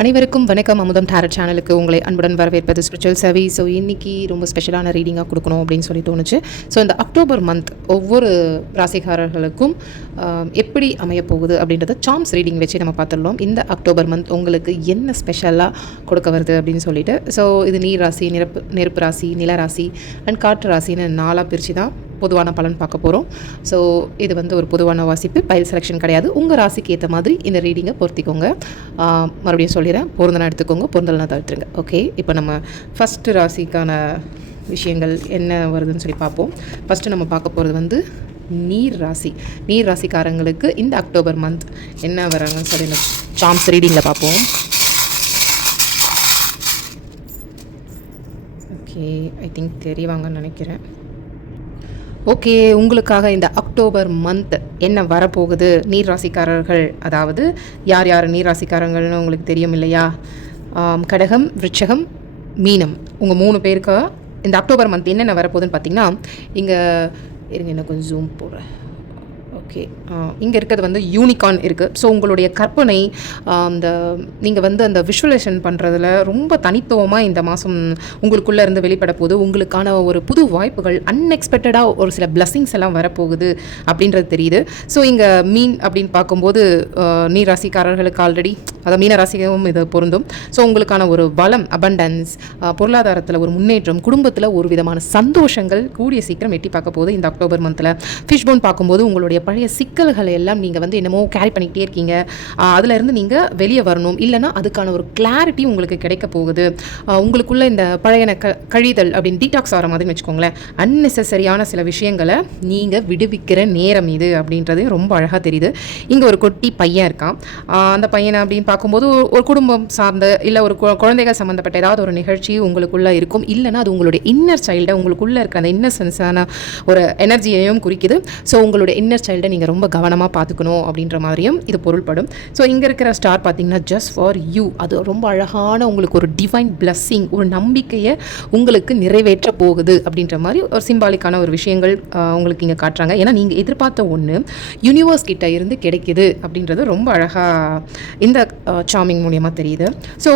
அனைவருக்கும் வணக்கம். அமுதம் டேரட் சேனலுக்கு உங்களை அன்புடன் வரவேற்பது ஸ்பிரிச்சுவல் சேவை. ஸோ இன்றைக்கி ரொம்ப ஸ்பெஷலான ரீடிங்காக கொடுக்கணும் அப்படின்னு சொல்லி தோணுச்சு. ஸோ இந்த அக்டோபர் மந்த் ஒவ்வொரு ராசிக்காரர்களுக்கும் எப்படி அமையப்போகுது அப்படின்றத சார்ம்ஸ் ரீடிங் வச்சு நம்ம பார்த்துடலாம். இந்த அக்டோபர் மந்த் உங்களுக்கு என்ன ஸ்பெஷலாக கொடுக்க வருது அப்படின்னு சொல்லிட்டு. ஸோ இது நீர் ராசி, நெருப்பு ராசி, நில ராசி அண்ட் காற்று ராசின்னு 4 பிரித்து தான் பொதுவான பலன் பார்க்க போகிறோம். ஸோ இது வந்து ஒரு பொதுவான வாசிப்பு, பைல் செலெக்ஷன் கிடையாது. உங்கள் ராசிக்கு ஏற்ற மாதிரி இந்த ரீடிங்கை பொருத்திக்கோங்க. மறுபடியும் சொல்லிடுறேன், பொருந்தனா எடுத்துக்கோங்க, பொருந்தல்னா தவிர்த்துருங்க. ஓகே, இப்போ நம்ம ஃபஸ்ட்டு ராசிக்கான விஷயங்கள் என்ன வருதுன்னு சொல்லி பார்ப்போம். ஃபஸ்ட்டு நம்ம பார்க்க போகிறது வந்து நீர் ராசி. நீர் ராசிக்காரங்களுக்கு இந்த அக்டோபர் மந்த் என்ன வராங்கன்னு சொல்லி இந்த சார்ம்ஸ் ரீடிங்கில் பார்ப்போம். ஓகே, ஐ திங்க் தெரியவாங்கன்னு நினைக்கிறேன். ஓகே, உங்களுக்காக இந்த அக்டோபர் மந்த் என்ன வரப்போகுது நீர் ராசிக்காரர்கள், அதாவது யார் யார் நீர் ராசிக்காரர்கள்னு உங்களுக்கு தெரியும் இல்லையா? கடகம், விருச்சகம், மீனம், உங்கள் 3 பேருக்கு இந்த அக்டோபர் மந்த் என்னென்ன வரப்போகுதுன்னு பார்த்தீங்கன்னா, இங்கே இருங்க, என்ன கொஞ்சம் ஜூம் போடுறேன். ஓகே, இங்கே இருக்கிறது வந்து யூனிகார்ன் இருக்குது. ஸோ உங்களுடைய கற்பனை, அந்த நீங்கள் வந்து அந்த விஷுவலைசேஷன் பண்ணுறதுல ரொம்ப தனித்துவமாக இந்த மாதம் உங்களுக்குள்ளே இருந்து வெளிப்பட போகுது. உங்களுக்கான ஒரு புது வாய்ப்புகள், அன்எக்ஸ்பெக்டடாக ஒரு சில பிளஸ்ஸிங்ஸ் எல்லாம் வரப்போகுது அப்படின்றது தெரியுது. ஸோ இங்கே மீன் அப்படின்னு பார்க்கும்போது நீர் ராசிக்காரர்களுக்கு ஆல்ரெடி, அதாவது மீன ராசிக்கும் இது பொருந்தும். ஸோ உங்களுக்கான ஒரு வளம், அபண்டன்ஸ், பொருளாதாரத்தில் ஒரு முன்னேற்றம், குடும்பத்தில் ஒரு விதமான சந்தோஷங்கள் கூடிய சீக்கிரம் எட்டி பார்க்க போகுது இந்த அக்டோபர் மந்தில். ஃபிஷ் போன் பார்க்கும்போது உங்களுடைய பழைய சிக்கல்களை எல்லாம் நீங்கள் வந்து என்னமோ கேரி பண்ணிக்கிட்டே இருக்கீங்க, அதிலிருந்து நீங்கள் வெளியே வரணும், இல்லைனா அதுக்கான ஒரு கிளாரிட்டி உங்களுக்கு கிடைக்க போகுது. உங்களுக்குள்ள இந்த பழையன கழிதல் அப்படின்னு டீடாக்ஸ் ஆகிற மாதிரி வச்சுக்கோங்களேன். அன்னெசரியான சில விஷயங்களை நீங்கள் விடுவிக்கிற நேரம் இது அப்படின்றது ரொம்ப அழகாக தெரியுது. இங்கே ஒரு குட்டி பையன் இருக்கான். அந்த பையனை அப்படின்னு பார்க்கும்போது ஒரு குடும்பம் சார்ந்த, இல்லை ஒரு குழந்தைகள் சம்மந்தப்பட்ட ஏதாவது ஒரு நிகழ்ச்சி உங்களுக்குள்ளே இருக்கும், இல்லைனா அது உங்களுடைய இன்னர் சைல்டை, உங்களுக்குள்ளே இருக்கிற அந்த இன்னசென்ஸான ஒரு எனர்ஜியையும் குறிக்குது. ஸோ உங்களுடைய இன்னர் சைல்டை நீங்கள் ரொம்ப கவனமாக பார்த்துக்கணும் அப்படின்ற மாதிரியும் இது பொருள்படும். ஸோ இங்கே இருக்கிற ஸ்டார் பார்த்தீங்கன்னா ஜஸ்ட் ஃபார் யூ, அது ரொம்ப அழகான உங்களுக்கு ஒரு டிவைன் பிளஸ்ஸிங், ஒரு நம்பிக்கையை உங்களுக்கு நிறைவேற்ற போகுது அப்படின்ற மாதிரி ஒரு சிம்பாலிக்கான ஒரு விஷயங்கள் உங்களுக்கு இங்கே காட்டுறாங்க. ஏன்னா நீங்கள் எதிர்பார்த்த ஒன்று யூனிவர்ஸ் கிட்ட இருந்து கிடைக்குது அப்படின்றது ரொம்ப அழகாக இந்த சார்மிங் மூலியமாக தெரியுது. ஸோ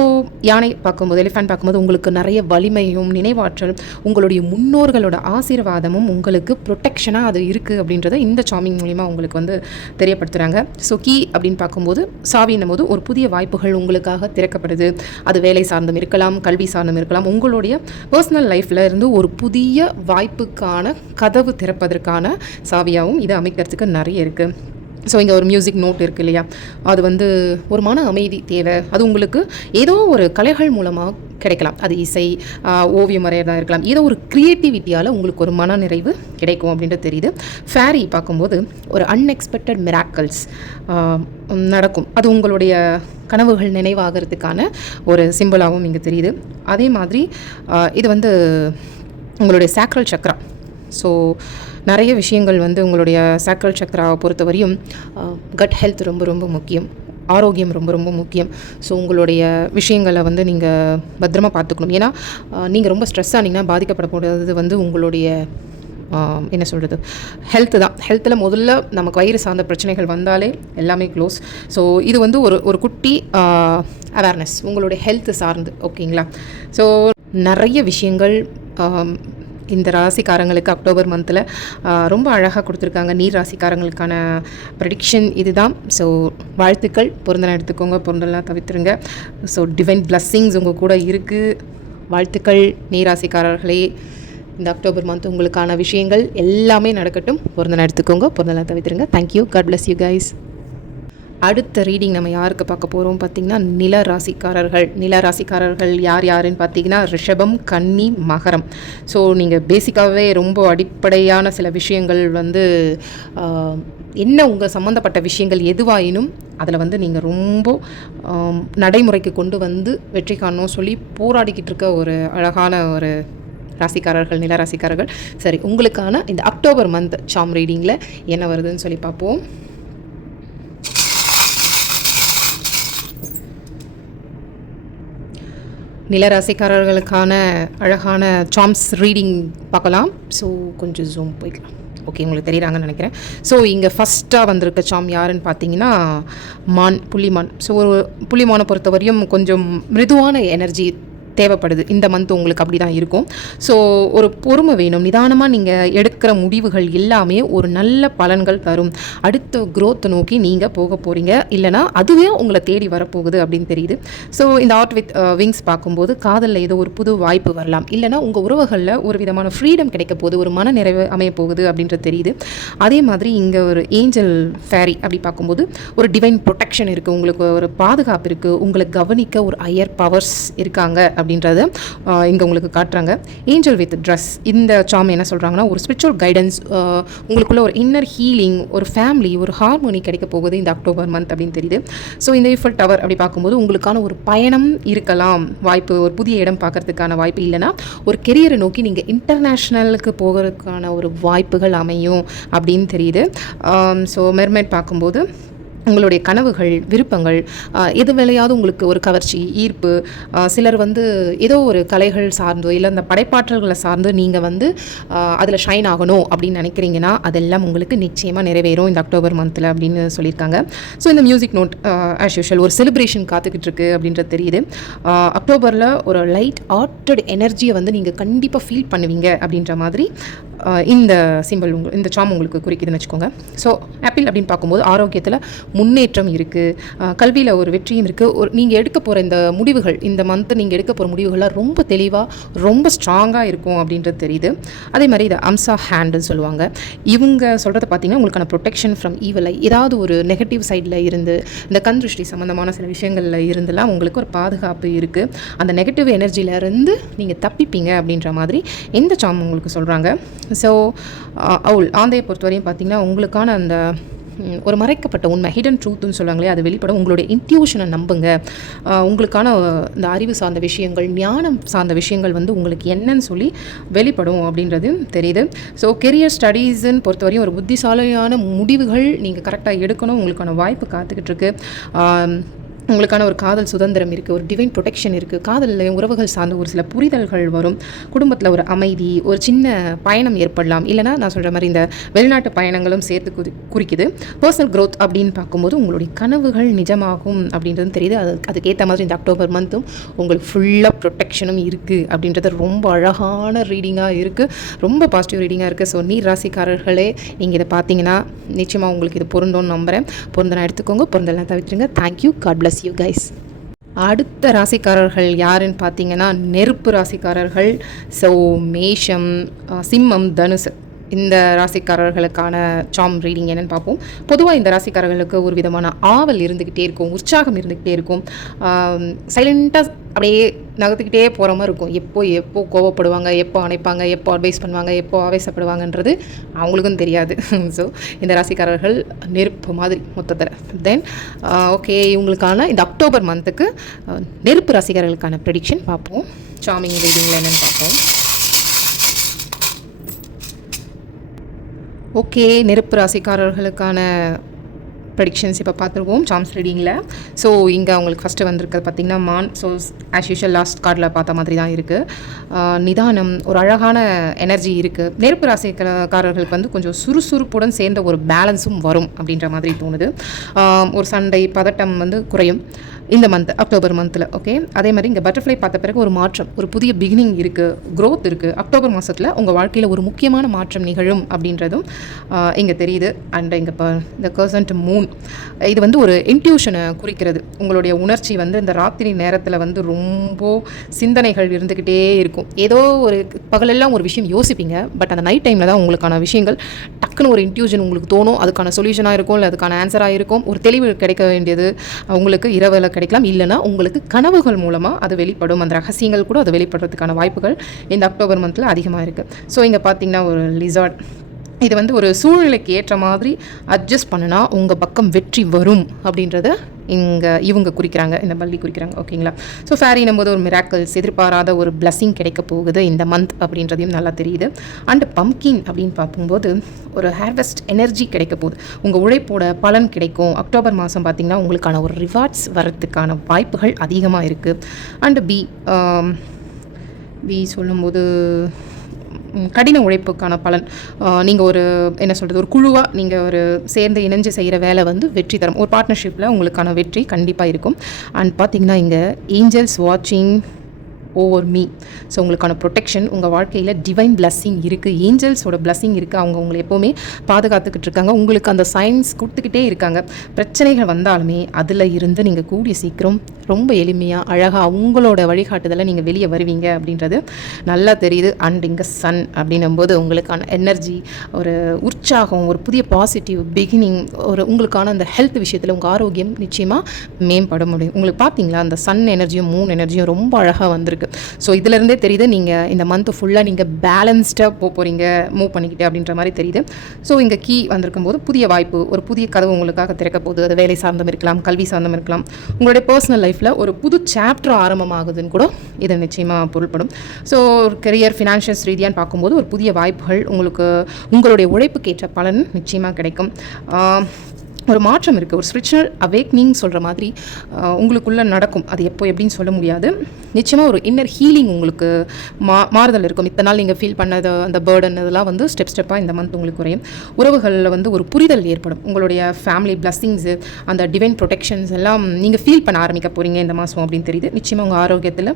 யானை பார்க்கும்போது, எலிஃபண்ட் பார்க்கும்போது உங்களுக்கு நிறைய வலிமையும் நினைவாற்றல், உங்களுடைய முன்னோர்களோட ஆசீர்வாதமும் உங்களுக்கு ப்ரொடெக்ஷனாக அது இருக்குது அப்படின்றத இந்த சார்மிங் மூலிமா உங்களுக்கு வந்து தெரியப்படுத்துகிறாங்க. ஸோ கீ அப்படின்னு பார்க்கும்போது, சாவின்னும் போது ஒரு புதிய வாய்ப்புகள் உங்களுக்காக திறக்கப்படுது. அது வேலை சார்ந்தும் இருக்கலாம், கல்வி சார்ந்தும் இருக்கலாம். உங்களுடைய பர்சனல் லைஃப்பில் இருந்து ஒரு புதிய வாய்ப்புக்கான கதவு திறப்பதற்கான சாவியாகவும் இது அமைக்கிறதுக்கு நிறைய இருக்குது. ஸோ இங்கே ஒரு மியூசிக் நோட் இருக்குது இல்லையா, அது வந்து ஒரு மன அமைதி தேவை. அது உங்களுக்கு ஏதோ ஒரு கலைகள் மூலமாக கிடைக்கலாம். அது இசை, ஓவியம் வரையறதாக இருக்கலாம். ஏதோ ஒரு க்ரியேட்டிவிட்டியால் உங்களுக்கு ஒரு மன நிறைவு கிடைக்கும் அப்படின்றது தெரியுது. ஃபேரி பார்க்கும்போது ஒரு அன்எக்ஸ்பெக்டட் மிராக்கிள்ஸ் நடக்கும். அது உங்களுடைய கனவுகள் நினைவாகிறதுக்கான ஒரு சிம்பிளாகவும் இங்கே தெரியுது. அதே மாதிரி இது வந்து உங்களுடைய சாக்ரல் சக்ரா. ஸோ நிறைய விஷயங்கள் வந்து உங்களுடைய சாக்ரல் சக்ராவை பொறுத்தவரையும் கட் ஹெல்த் ரொம்ப ரொம்ப முக்கியம், ஆரோக்கியம் ரொம்ப ரொம்ப முக்கியம். ஸோ உங்களுடைய விஷயங்களை வந்து நீங்கள் பத்திரமா பார்த்துக்கணும். ஏன்னா நீங்கள் ரொம்ப ஸ்ட்ரெஸ் ஆனீங்கன்னா பாதிக்கப்பட போகிறது வந்து உங்களுடைய என்ன சொல்கிறது, ஹெல்த்து தான். ஹெல்த்தில் முதல்ல நமக்கு வயிறு சார்ந்த பிரச்சனைகள் வந்தாலே எல்லாமே க்ளோஸ். ஸோ இது வந்து ஒரு குட்டி அவேர்னஸ் உங்களுடைய ஹெல்த்து சார்ந்து. ஓகேங்களா? ஸோ நிறைய விஷயங்கள் இந்த ராசிக்காரங்களுக்கு அக்டோபர் மந்தில் ரொம்ப அழகாக கொடுத்துருக்காங்க. நீர் ராசிக்காரங்களுக்கான ப்ரெடிக்ஷன் இதுதான். ஸோ வாழ்த்துக்கள், பொருந்தலாம் எடுத்துக்கோங்க, பொருந்தலாம் தவிர்த்துருங்க. ஸோ டிவைன் பிளஸ்ஸிங்ஸ் உங்கள் கூட இருக்குது. வாழ்த்துக்கள் நீர் ராசிக்காரர்களே. இந்த அக்டோபர் மந்த் உங்களுக்கான விஷயங்கள் எல்லாமே நடக்கட்டும். பொருந்தலாம் எடுத்துக்கோங்க, பொருந்தலாம் தவிர்த்துருங்க. Thank you, God bless you guys. அடுத்த ரீடிங் நம்ம யாருக்கு பார்க்க போகிறோம் பார்த்திங்கன்னா, நில ராசிக்காரர்கள். நில ராசிக்காரர்கள் யார் யாருன்னு பார்த்தீங்கன்னா, ரிஷபம், கன்னி, மகரம். ஸோ நீங்கள் பேசிக்காகவே ரொம்ப அடிப்படையான சில விஷயங்கள் வந்து என்ன உங்கள் சம்மந்தப்பட்ட விஷயங்கள் எதுவாயினும் அதில் வந்து நீங்கள் ரொம்ப நடைமுறைக்கு கொண்டு வந்து வெற்றி காணணும் சொல்லி போராடிக்கிட்டு இருக்க ஒரு அழகான ஒரு ராசிக்காரர்கள், நில ராசிக்காரர்கள். சரி, உங்களுக்கான இந்த அக்டோபர் மந்த் சார்ம் ரீடிங்கில் என்ன வருதுன்னு சொல்லி பார்ப்போம். நிலராசிக்காரர்களுக்கான அழகான சார்ம்ஸ் ரீடிங் பார்க்கலாம். ஸோ கொஞ்சம் ஜூம் போய்க்கலாம். ஓகே, உங்களுக்கு தெரியுறாங்கன்னு நினைக்கிறேன். ஸோ இங்கே ஃபஸ்ட்டாக வந்திருக்க சாம் யாருன்னு பார்த்தீங்கன்னா புள்ளிமான். ஸோ ஒரு புள்ளிமானை பொறுத்தவரையும் கொஞ்சம் மிருதுவான எனர்ஜி தேவைப்படுது. இந்த மந்த் உங்களுக்கு அப்படி தான் இருக்கும். ஸோ ஒரு பொறுமை வேணும். நிதானமாக நீங்கள் எடுக்கிற முடிவுகள் எல்லாமே ஒரு நல்ல பலன்கள் தரும். அடுத்த க்ரோத்தை நோக்கி நீங்கள் போக போகிறீங்க, இல்லைனா அதுவே உங்களை தேடி வரப்போகுது அப்படின்னு தெரியுது. ஸோ இந்த ஆர்ட் வித் விங்ஸ் பார்க்கும்போது காதலில் ஏதோ ஒரு புது வாய்ப்பு வரலாம், இல்லைனா உங்கள் உறவுகளில் ஒரு விதமான ஃப்ரீடம் கிடைக்க போகுது, ஒரு மன நிறைவு அமைய போகுது அப்படின்றது தெரியுது. அதே மாதிரி இங்கே ஒரு ஏஞ்சல் ஃபேரி அப்படி பார்க்கும்போது ஒரு டிவைன் ப்ரொடெக்ஷன் இருக்குது, உங்களுக்கு ஒரு பாதுகாப்பு இருக்குது, உங்களை கவனிக்க ஒரு ஹையர் பவர்ஸ் இருக்காங்க அப்படின்றத இங்கே உங்களுக்கு காட்டுறாங்க. ஏஞ்சல் வித் ட்ரெஸ் இந்த சாம் என்ன சொல்கிறாங்கன்னா, ஒரு ஸ்பிரிச்சுவல் கைடன்ஸ், உங்களுக்குள்ள ஒரு இன்னர் ஹீலிங், ஒரு ஃபேமிலி, ஒரு ஹார்மோனி கிடைக்க போகுது இந்த அக்டோபர் மந்த் அப்படின்னு தெரியுது. ஸோ இந்த ஈஃபில் டவர் அப்படி பார்க்கும்போது உங்களுக்கான ஒரு பயணம் இருக்கலாம், வாய்ப்பு, ஒரு புதிய இடம் பார்க்கறதுக்கான வாய்ப்பு, இல்லைனா ஒரு கெரியரை நோக்கி நீங்கள் இன்டர்நேஷ்னலுக்கு போகிறதுக்கான ஒரு வாய்ப்புகள் அமையும் அப்படின்னு தெரியுது. ஸோ மெர்மைட் பார்க்கும்போது உங்களுடைய கனவுகள், விருப்பங்கள், எது வேலையாவது உங்களுக்கு ஒரு கவர்ச்சி, ஈர்ப்பு, சிலர் வந்து ஏதோ ஒரு கலைகள் சார்ந்தோ இல்லை அந்த படைப்பாற்றல்களை சார்ந்தோ நீங்கள் வந்து அதில் ஷைன் ஆகணும் அப்படின்னு நினைக்கிறீங்கன்னா அதெல்லாம் உங்களுக்கு நிச்சயமாக நிறைவேறும் இந்த அக்டோபர் மந்தில் அப்படின்னு சொல்லியிருக்காங்க. ஸோ இந்த மியூசிக் நோட் ஆஸ் யூஷுவல் ஒரு செலிப்ரேஷன் காத்துக்கிட்டு இருக்கு அப்படின்றது தெரியுது. அக்டோபரில் ஒரு லைட் ஆர்ட்டட் எனர்ஜியை வந்து நீங்கள் கண்டிப்பாக ஃபீல் பண்ணுவீங்க அப்படின்ற மாதிரி இந்த சிம்பிள் இந்த சாம் உங்களுக்கு குறிக்குதுன்னு வச்சுக்கோங்க. ஸோ ஆப்பிள் அப்படின்னு பார்க்கும்போது ஆரோக்கியத்தில் முன்னேற்றம் இருக்குது, கல்வியில் ஒரு வெற்றியும் இருக்குது. ஒரு நீங்கள் எடுக்க போகிற இந்த முடிவுகள், இந்த மந்த்து நீங்கள் எடுக்க போகிற முடிவுகள்லாம் ரொம்ப தெளிவாக ரொம்ப ஸ்ட்ராங்காக இருக்கும் அப்படின்றது தெரியுது. அதே மாதிரி இதை அம்சா ஹேண்டுன்னு சொல்லுவாங்க. இவங்க சொல்கிறத பார்த்தீங்கன்னா உங்களுக்கான ப்ரொடெக்ஷன் ஃப்ரம் ஈவலை, ஏதாவது ஒரு நெகட்டிவ் சைடில் இருந்து இந்த கண் திருஷ்டி சம்மந்தமான சில விஷயங்களில் இருந்தெல்லாம் உங்களுக்கு ஒரு பாதுகாப்பு இருக்குது. அந்த நெகட்டிவ் எனர்ஜியிலேருந்து நீங்கள் தப்பிப்பீங்க அப்படின்ற மாதிரி இந்த சாம் உங்களுக்கு சொல்கிறாங்க. ஸோ அவுல் ஆந்தையை பொறுத்தவரையும் பார்த்திங்கன்னா உங்களுக்கான அந்த ஒரு மறைக்கப்பட்ட உண்மை, ஹிடன் ட்ரூத்துன்னு சொல்லுவாங்களே, அது வெளிப்படும். உங்களுடைய இன்ட்யூஷனை நம்புங்க. உங்களுக்கான இந்த அறிவு சார்ந்த விஷயங்கள், ஞானம் சார்ந்த விஷயங்கள் வந்து உங்களுக்கு என்னன்னு சொல்லி வெளிப்படும் அப்படின்றது தெரியுது. ஸோ கெரியர் ஸ்டடீஸ்ன்னு பொறுத்தவரையும் ஒரு புத்திசாலியான முடிவுகள் நீங்கள் கரெக்டாக எடுக்கணும், உங்களுக்கான வாய்ப்பு காத்துக்கிட்டு இருக்கு. உங்களுக்கான ஒரு காதல் சுதந்திரம் இருக்குது, ஒரு டிவைன் ப்ரொடெக்ஷன் இருக்குது, காதலில் உறவுகள் சார்ந்த ஒரு சில புரிதல்கள் வரும், குடும்பத்தில் ஒரு அமைதி, ஒரு சின்ன பயணம் ஏற்படலாம், இல்லைனா நான் சொல்கிற மாதிரி இந்த வெளிநாட்டு பயணங்களும் சேர்த்து குறிக்குது. பர்சனல் க்ரோத் அப்படின்னு பார்க்கும்போது உங்களுடைய கனவுகள் நிஜமாகும் அப்படின்றது தெரியுது. அதுக்கேற்ற மாதிரி இந்த அக்டோபர் மந்த்தும் உங்களுக்கு ஃபுல்லாக ப்ரொடெக்ஷனும் இருக்குது அப்படின்றது ரொம்ப அழகான ரீடிங்காக இருக்குது, ரொம்ப பாசிட்டிவ் ரீடிங்காக இருக்குது. ஸோ நீர் ராசிக்காரர்களே நீங்கள் இதை பார்த்தீங்கன்னா நிச்சயமாக உங்களுக்கு இது பொருந்தோன்னு நம்புகிறேன். பொருந்தனா எடுத்துக்கோங்க, பொருந்தெல்லாம் தவிர்த்துருங்க. Thank you, God bless you guys. அடுத்த ராசிக்காரர்கள் யாருன்னு பார்த்தீங்கன்னா நெருப்பு ராசிக்காரர்கள். ஸோ மேஷம், சிம்மம், தனுசு இந்த ராசிக்காரர்களுக்கான சாம் ரீடிங் என்னென்னு பார்ப்போம். பொதுவாக இந்த ராசிக்காரர்களுக்கு ஒரு விதமான ஆவல் இருந்துக்கிட்டே இருக்கும், உற்சாகம் இருந்துக்கிட்டே இருக்கும், சைலண்ட்டாக அப்படியே நகர்த்துக்கிட்டே போகிற மாதிரி இருக்கும். எப்போ கோவப்படுவாங்க, எப்போ அணைப்பாங்க, எப்போ அட்வைஸ் பண்ணுவாங்க, எப்போ ஆவேசப்படுவாங்கன்றது அவங்களுக்கும் தெரியாது. ஸோ இந்த ராசிக்காரர்கள் நெருப்பு மாதிரி மொத்தத்தில். தென் ஓகே, இவங்களுக்கான இந்த அக்டோபர் மந்த்துக்கு நெருப்பு ராசிக்காரர்களுக்கான ப்ரெடிக்ஷன் பார்ப்போம். சாமிங் ரீடிங்கில் என்னென்னு பார்ப்போம். ஓகே, நெருப்பு ராசிக்காரர்களுக்கான ப்ரெடிக்ஷன்ஸ் இப்போ பார்த்துருவோம் சாம்ஸ் ரீடிங்கில். ஸோ இங்கே அவங்களுக்கு ஃபஸ்ட்டு வந்திருக்கிறது பார்த்திங்கன்னா மான். ஸோ ஆஸ் யூஷுவல் லாஸ்ட் கார்டில் பார்த்த மாதிரி தான் இருக்குது. நிதானம், ஒரு அழகான எனர்ஜி இருக்குது. நெருப்பு ராசிக்காரர்களுக்கு வந்து கொஞ்சம் சுறுசுறுப்புடன் சேர்ந்த ஒரு பேலன்ஸும் வரும் அப்படின்ற மாதிரி தோணுது. ஒரு சண்டை, பதட்டம் வந்து குறையும் இந்த மந்த், அக்டோபர் மந்தில். ஓகே, அதே மாதிரி இங்கே பட்டர்ஃப்ளை பார்த்த பிறகு ஒரு மாற்றம், ஒரு புதிய பிகினிங் இருக்குது, க்ரோத் இருக்குது. அக்டோபர் மாதத்தில் உங்கள் வாழ்க்கையில் ஒரு முக்கியமான மாற்றம் நிகழும் அப்படின்றதும் இங்கே தெரியுது. அண்ட் இங்கே இப்போ இந்த கர்சன்ட் மூன், இது வந்து ஒரு இன்ட்யூஷனை குறிக்கிறது. உங்களுடைய உணர்ச்சி வந்து இந்த ராத்திரி நேரத்தில் வந்து ரொம்ப சிந்தனைகள் இருந்துக்கிட்டே இருக்கும். ஏதோ ஒரு பகலெல்லாம் ஒரு விஷயம் யோசிப்பீங்க, பட் அந்த நைட் டைமில் தான் உங்களுக்கான விஷயங்கள் டக்குன்னு ஒரு இன்ட்யூஷன் உங்களுக்கு தோணும். அதுக்கான சொல்யூஷனாக இருக்கும், இல்லை அதுக்கான ஆன்சராக இருக்கும். ஒரு தெளிவு கிடைக்க வேண்டியது உங்களுக்கு இரவில் கிடைக்கலாம், இல்லைனா உங்களுக்கு கனவுகள் மூலமாக அது வெளிப்படும். அந்த ரகசியங்கள் கூட அது வெளிப்படுறதுக்கான வாய்ப்புகள் இந்த அக்டோபர் மந்தில் அதிகமாக இருக்குது. ஸோ இங்கே பார்த்தீங்கன்னா ஒரு லிசார்ட், இது வந்து ஒரு சூழ்நிலைக்கு ஏற்ற மாதிரி அட்ஜஸ்ட் பண்ணினா உங்கள் பக்கம் வெற்றி வரும் அப்படின்றத இவங்க குறிக்கிறாங்க, இந்த பள்ளி குறிக்கிறாங்க. ஓகேங்களா? ஸோ ஃபேரினும் போது ஒரு மிராக்கிள்ஸ், எதிர்பாராத ஒரு பிளஸ்ஸிங் கிடைக்க போகுது இந்த மந்த் அப்படின்றதையும் நல்லா தெரியுது. அண்ட் பம்கின் அப்படின்னு பார்க்கும்போது ஒரு ஹார்வெஸ்ட் எனர்ஜி கிடைக்க போகுது, உங்கள் உழைப்போட பலன் கிடைக்கும். அக்டோபர் மாதம் பார்த்திங்கன்னா உங்களுக்கான ஒரு ரிவார்ட்ஸ் வரத்துக்கான வாய்ப்புகள் அதிகமாக இருக்குது. அண்டு பி சொல்லும்போது கடின உழைப்புக்கான பலன். நீங்கள் ஒரு என்ன சொல்கிறது, ஒரு குழுவாக நீங்கள் ஒரு சேர்ந்து இணைஞ்சு செய்கிற வேலை வந்து வெற்றி தரும். ஒரு பார்ட்னர்ஷிப்பில் உங்களுக்கான வெற்றி கண்டிப்பாக இருக்கும். அண்ட் பார்த்திங்கன்னா இங்கே ஏஞ்சல்ஸ் வாட்சிங் ஓவர் மீ. ஸோ உங்களுக்கான ப்ரொடெக்ஷன், உங்கள் வாழ்க்கையில் டிவைன் பிளஸ்ஸிங் இருக்குது, ஏஞ்சல்ஸோட பிளஸ்ஸிங் இருக்குது. அவங்க உங்களை எப்போவுமே பாதுகாத்துக்கிட்டு இருக்காங்க, உங்களுக்கு அந்த சைன்ஸ் கொடுத்துக்கிட்டே இருக்காங்க. பிரச்சனைகள் வந்தாலுமே அதில் இருந்து நீங்கள் கூடிய சீக்கிரம் ரொம்ப எளிமையாக அழகாக உங்களோட வழிகாட்டுதலை நீங்கள் வெளியே வருவீங்க அப்படின்றது நல்லா தெரியுது. அண்ட் இங்கே சன் அப்படின்னும்போது உங்களுக்கான எனர்ஜி, ஒரு உற்சாகம், ஒரு புதிய பாசிட்டிவ் பிகினிங், ஒரு உங்களுக்கான அந்த ஹெல்த் விஷயத்தில் உங்கள் ஆரோக்கியம் நிச்சயமாக மேம்பட முடியும். உங்களுக்கு பார்த்தீங்களா அந்த சன் எனர்ஜியும் மூன் எனர்ஜியும் ரொம்ப அழகாக வந்திருக்கு. ஸோ இதிலிருந்தே தெரியுது நீங்கள் இந்த மந்த்து ஃபுல்லாக நீங்கள் பேலன்ஸ்டாக போகிறீங்க, மூவ் பண்ணிக்கிட்டு அப்படின்ற மாதிரி தெரியுது. ஸோ இங்கே கீ வந்திருக்கும் போது புதிய வாய்ப்பு, ஒரு புதிய கதவு உங்களுக்காக திறக்க போகுது. அது வேலை சார்ந்தும் இருக்கலாம், கல்வி சார்ந்தும் இருக்கலாம், உங்களுடைய பர்சனல் லைஃப்பில் ஒரு புது சாப்டர் ஆரம்பமாகுதுன்னு கூட இதை நிச்சயமாக பொருள்படும். ஸோ கெரியர், ஃபினான்ஷியல்ஸ் ரீதியான்னு பார்க்கும்போது ஒரு புதிய வாய்ப்புகள் உங்களுக்கு உங்களுடைய உழைப்புக்கேற்ற பலன் நிச்சயமாக கிடைக்கும். ஒரு மாற்றம் இருக்குது, ஒரு ஸ்பிரிச்சுவல் அவேக்னிங் சொல்கிற மாதிரி உங்களுக்குள்ளே நடக்கும். அது எப்போ எப்படின்னு சொல்ல முடியாது. நிச்சயமாக ஒரு இன்னர் ஹீலிங் உங்களுக்கு மாறுதல் இருக்கும். இத்தனை நாள் நீங்கள் ஃபீல் பண்ணது அந்த பேர்டன் இதெல்லாம் வந்து ஸ்டெப்பாக இந்த மந்த் உங்களுக்கு குறையும். உறவுகளில் வந்து ஒரு புரிதல் ஏற்படும். உங்களுடைய ஃபேமிலி பிளஸ்ஸிங்ஸு, அந்த டிவைன் ப்ரொடெக்ஷன்ஸ் எல்லாம் நீங்கள் ஃபீல் பண்ண ஆரம்பிக்க போகிறீங்க இந்த மாதம் அப்படின்னு தெரியுது. நிச்சயமாக உங்கள் ஆரோக்கியத்தில்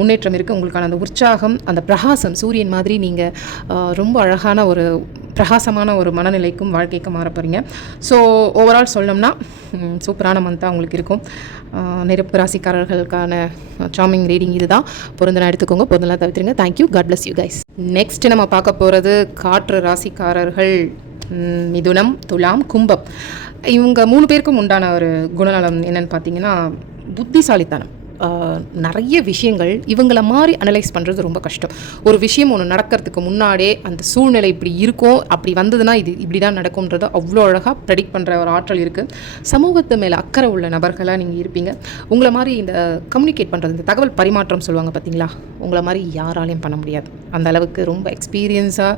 முன்னேற்றம் இருக்குது. உங்களுக்கான அந்த உற்சாகம், அந்த பிரகாசம், சூரியன் மாதிரி நீங்கள் ரொம்ப அழகான ஒரு பிரகாசமான ஒரு மனநிலைக்கும் வாழ்க்கைக்கும் மாற போகிறீங்க. ஸோ ஓவரால் சொல்லணும்னா சூப்பரான மந்த்தாக உங்களுக்கு இருக்கும். நெருப்பு ராசிக்காரர்களுக்கான சார்மிங் ரீடிங் இது தான். பொருந்தனா எடுத்துக்கோங்க, பொருந்தலாம் தவிர்த்துருங்க. Thank you, God bless you guys. Next நம்ம பார்க்க போகிறது காற்று ராசிக்காரர்கள், மிதுனம், துலாம், கும்பம். இவங்க 3 பேருக்கும் உண்டான ஒரு குணநலம் என்னென்னு பார்த்தீங்கன்னா புத்திசாலித்தனம். நிறைய விஷயங்கள் இவங்கள மாதிரி அனலைஸ் பண்ணுறது ரொம்ப கஷ்டம். ஒரு விஷயம் ஒன்று நடக்கிறதுக்கு முன்னாடியே அந்த சூழ்நிலை இப்படி இருக்கும், அப்படி வந்ததுன்னா இது இப்படி தான் நடக்கும்ன்றதை அவ்வளோ அழகாக ப்ரெடிக்ட் பண்ணுற ஒரு ஆற்றல் இருக்குது. சமூகத்து மேலே அக்கறை உள்ள நபர்களாக நீங்கள் இருப்பீங்க. உங்களை மாதிரி இந்த கம்யூனிகேட் பண்ணுறது, இந்த தகவல் பரிமாற்றம் சொல்லுவாங்க பார்த்தீங்களா, உங்களை மாதிரி யாராலையும் பண்ண முடியாது. அந்த அளவுக்கு ரொம்ப எக்ஸ்பீரியன்ஸாக,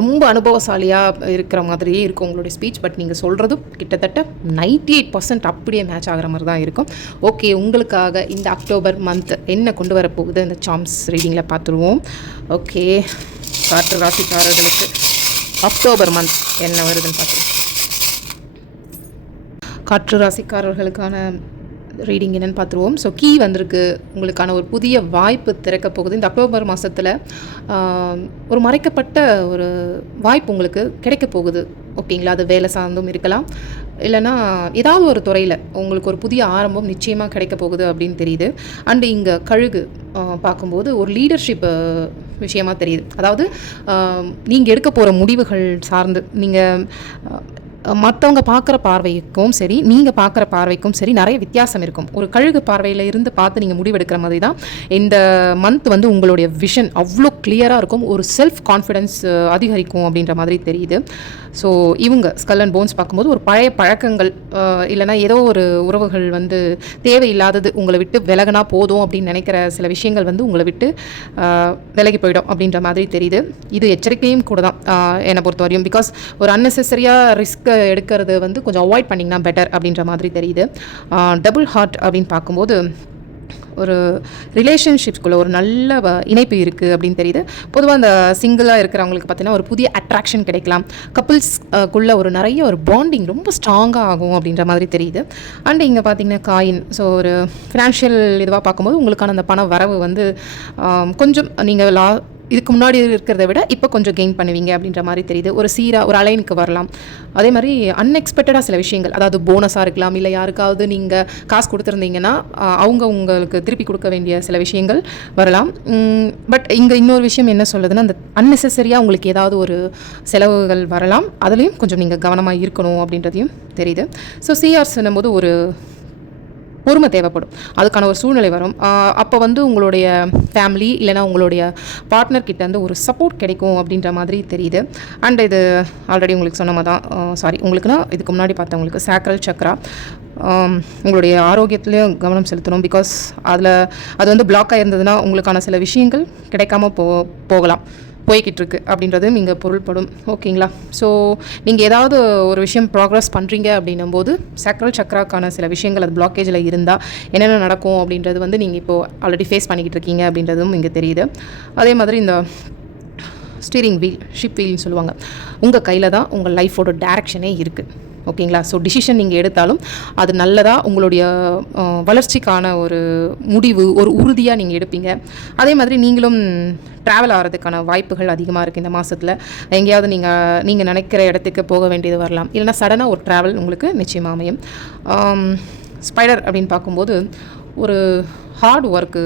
ரொம்ப அனுபவசாலியாக இருக்கிற மாதிரியே இருக்கும் உங்களுடைய ஸ்பீச். பட் நீங்கள் சொல்கிறதும் கிட்டத்தட்ட 98% அப்படியே மேட்ச் ஆகிற மாதிரி தான் இருக்கும். ஓகே, உங்களுக்காக இந்த அக்டோபர் மந்த் என்ன கொண்டு வரப்போகுது இந்த சார்ம்ஸ் ரீடிங்கில் பார்த்துருவோம். ஓகே, காற்று ராசிக்காரர்களுக்கு அக்டோபர் மந்த் என்ன வருதுன்னு பார்த்துருவோம். காற்று ராசிக்காரர்களுக்கான ரீடிங் என்னென்னு பார்த்துருவோம். ஸோ கீ வந்திருக்கு, உங்களுக்கான ஒரு புதிய வாய்ப்பு திறக்க போகுது. இந்த அக்டோபர் மாதத்தில் ஒரு மறைக்கப்பட்ட ஒரு வாய்ப்பு உங்களுக்கு கிடைக்க போகுது. ஓகேங்களா, அது வேலை சார்ந்தும் இருக்கலாம், இல்லைனா ஏதாவது ஒரு துறையில் உங்களுக்கு ஒரு புதிய ஆரம்பம் நிச்சயமாக கிடைக்க போகுது அப்படின்னு தெரியுது. அண்டு இங்கே கழுகு பார்க்கும்போது ஒரு லீடர்ஷிப் விஷயமாக தெரியுது. அதாவது நீங்கள் எடுக்க போகிற முடிவுகள் சார்ந்து நீங்கள் மற்றவங்க பார்க்குற பார்வைக்கும் சரி, நீங்கள் பார்க்குற பார்வைக்கும் சரி நிறைய வித்தியாசம் இருக்கும். ஒரு கழுகு பார்வையில் இருந்து பார்த்து நீங்கள் முடிவெடுக்கிற மாதிரி தான் இந்த மந்த் வந்து உங்களுடைய விஷன் அவ்வளோ கிளியராக இருக்கும். ஒரு செல்ஃப் கான்ஃபிடென்ஸ் அதிகரிக்கும் அப்படின்ற மாதிரி தெரியுது. ஸோ இவங்க ஸ்கல் அண்ட் போன்ஸ் பார்க்கும்போது ஒரு பழைய பழக்கங்கள் இல்லைனா ஏதோ ஒரு உறவுகள் வந்து தேவையில்லாதது உங்களை விட்டு விலகினா போதும் அப்படின்னு நினைக்கிற சில விஷயங்கள் வந்து உங்களை விட்டு விலகி போயிடும் அப்படின்ற மாதிரி தெரியுது. இது எச்சரிக்கையும் கூட தான் என்னை பொறுத்த வரையும். பிகாஸ் ஒரு அன்னெசரியாக ரிஸ்க் எடுக்கிறது வந்து கொஞ்சம் அவாய்ட் பண்ணிங்கன்னா பெட்டர் அப்படின்ற மாதிரி தெரியுது. டபுள் ஹார்ட் அப்படின்னு பார்க்கும்போது ஒரு ரிலேஷன்ஷிப்ஸ்குள்ளே ஒரு நல்ல இணைப்பு இருக்குது அப்படின்னு தெரியுது. பொதுவாக அந்த சிங்கிளாக இருக்கிறவங்களுக்கு பார்த்தீங்கன்னா ஒரு புதிய அட்ராக்ஷன் கிடைக்கலாம். கப்புள்ஸ்குள்ளே ஒரு நிறைய ஒரு பாண்டிங் ரொம்ப ஸ்ட்ராங்காக ஆகும் அப்படின்ற மாதிரி தெரியுது. அண்ட் இங்கே பார்த்தீங்கன்னா காயின். ஸோ ஒரு ஃபினான்ஷியல் இதுவாக பார்க்கும்போது உங்களுக்கான அந்த பண வரவு வந்து கொஞ்சம் நீங்கள் இதுக்கு முன்னாடி இருக்கிறத விட இப்போ கொஞ்சம் கெயின் பண்ணுவீங்க அப்படின்ற மாதிரி தெரியுது. ஒரு சீராக ஒரு அலைனுக்கு வரலாம். அதே மாதிரி அன்எக்ஸ்பெக்டடாக சில விஷயங்கள், அதாவது போனஸாக இருக்கலாம், இல்லை யாருக்காவது நீங்கள் காசு கொடுத்துருந்தீங்கன்னா அவங்க உங்களுக்கு திருப்பி கொடுக்க வேண்டிய சில விஷயங்கள் வரலாம். பட் இங்கே இன்னொரு விஷயம் என்ன சொல்லுதுன்னா, அந்த அன்னெசரியாக உங்களுக்கு ஏதாவது ஒரு செலவுகள் வரலாம், அதுலேயும் கொஞ்சம் நீங்கள் கவனமாக இருக்கணும் அப்படின்றதையும் தெரியுது. ஸோ சிஆர்ஸ் என்னும்போது ஒரு பொறுமை தேவைப்படும், அதுக்கான ஒரு சூழ்நிலை வரும். அப்போ வந்து உங்களுடைய ஃபேமிலி இல்லைனா உங்களுடைய பார்ட்னர்கிட்ட வந்து ஒரு சப்போர்ட் கிடைக்கும் அப்படின்ற மாதிரி தெரியுது. அண்ட் இது ஆல்ரெடி உங்களுக்கு சொன்ன மாதிரி தான், உங்களுக்குன்னா இதுக்கு முன்னாடி பார்த்தவங்களுக்கு சாக்ரல் சக்ரா, உங்களுடைய ஆரோக்கியத்துலேயும் கவனம் செலுத்தணும். பிகாஸ் அது வந்து பிளாக்காக இருந்ததுன்னா உங்களுக்கான சில விஷயங்கள் கிடைக்காம போகலாம், போய்கிட்டு இருக்கு அப்படின்றதும் இங்கே பொருள்படும். ஓகேங்களா, ஸோ நீங்கள் ஏதாவது ஒரு விஷயம் ப்ராக்ரஸ் பண்ணுறீங்க அப்படின்னும் போது சாக்ரல் சக்ராக்கான சில விஷயங்கள் அது பிளாக்கேஜில் இருந்தால் என்னென்ன நடக்கும் அப்படின்றது வந்து நீங்கள் இப்போது ஆல்ரெடி ஃபேஸ் பண்ணிக்கிட்டு இருக்கீங்க அப்படின்றதும் இங்கே தெரியுது. அதே மாதிரி இந்த ஸ்டீரிங் வீல், ஷிப் வீல்னு சொல்லுவாங்க. உங்கள் கையில் தான் உங்கள் லைஃபோட டைரக்ஷனே இருக்குது. ஓகேங்களா? ஸோ டிசிஷன் நீங்கள் எடுத்தாலும் அது நல்லதாக உங்களுடைய வளர்ச்சிக்கான ஒரு முடிவு, ஒரு உறுதியாக நீங்கள் எடுப்பீங்க. அதே மாதிரி நீங்களும் ட்ராவல் ஆகிறதுக்கான வாய்ப்புகள் அதிகமாக இருக்குது இந்த மாதத்தில். எங்கேயாவது நீங்கள் நினைக்கிற இடத்துக்கு போக வேண்டியது வரலாம், இல்லைனா சடனாக ஒரு ட்ராவல் உங்களுக்கு நிச்சயமாக அமையும். ஸ்பைடர் அப்படின்னு பார்க்கும்போது ஒரு ஹார்ட் ஒர்க்கு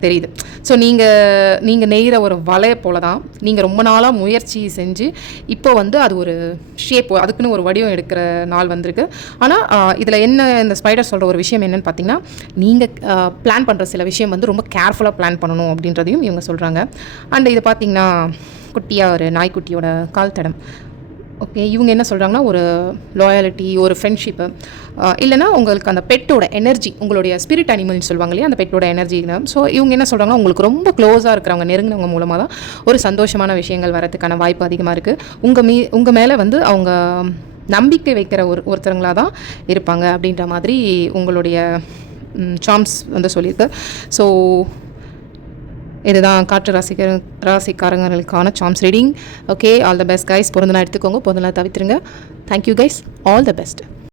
தெரியுது. ஸோ நீங்கள் நெய்கிற ஒரு வலையை போல தான் நீங்கள் ரொம்ப நாளாக முயற்சி செஞ்சு இப்போ வந்து அது ஒரு ஷேப், அதுக்குன்னு ஒரு வடிவம் எடுக்கிற நாள் வந்திருக்கு. ஆனால் இதில் என்ன இந்த ஸ்பைடர் சொல்கிற ஒரு விஷயம் என்னென்னு பார்த்தீங்கன்னா, நீங்கள் பிளான் பண்ணுற சில விஷயம் வந்து ரொம்ப கேர்ஃபுல்லாக பிளான் பண்ணணும் அப்படின்றதையும் இவங்க சொல்கிறாங்க. அண்ட் இது பார்த்திங்கன்னா குட்டியாக ஒரு நாய்க்குட்டியோட கால் தடம். ஓகே, இவங்க என்ன சொல்கிறாங்கன்னா, ஒரு லாயாலிட்டி, ஒரு ஃப்ரெண்ட்ஷிப்பு, இல்லைனா உங்களுக்கு அந்த பெட்டோட எனர்ஜி, உங்களுடைய ஸ்பிரிட் அனிமல்னு சொல்லுவாங்க இல்லையா, அந்த பெட்டோட எனர்ஜி. ஸோ இவங்க என்ன சொல்கிறாங்கன்னா, உங்களுக்கு ரொம்ப க்ளோஸாக இருக்கிறவங்க, நெருங்கினவங்க மூலமாக தான் ஒரு சந்தோஷமான விஷயங்கள் வரதுக்கான வாய்ப்பு அதிகமாக இருக்குது. உங்கள் மேலே வந்து அவங்க நம்பிக்கை வைக்கிற ஒருத்தருங்களாக தான் இருப்பாங்க அப்படின்ற மாதிரி உங்களுடைய சார்ம்ஸ் வந்து சொல்லியிருக்கு. ஸோ இதுதான் காற்று ராசிக்காரங்களுக்கான charms reading. Okay, all the best guys. பிறந்தநாள் எடுத்துக்கோங்க, பிறந்தநாள் தவிர்த்துருங்க. Thank you guys, all the best.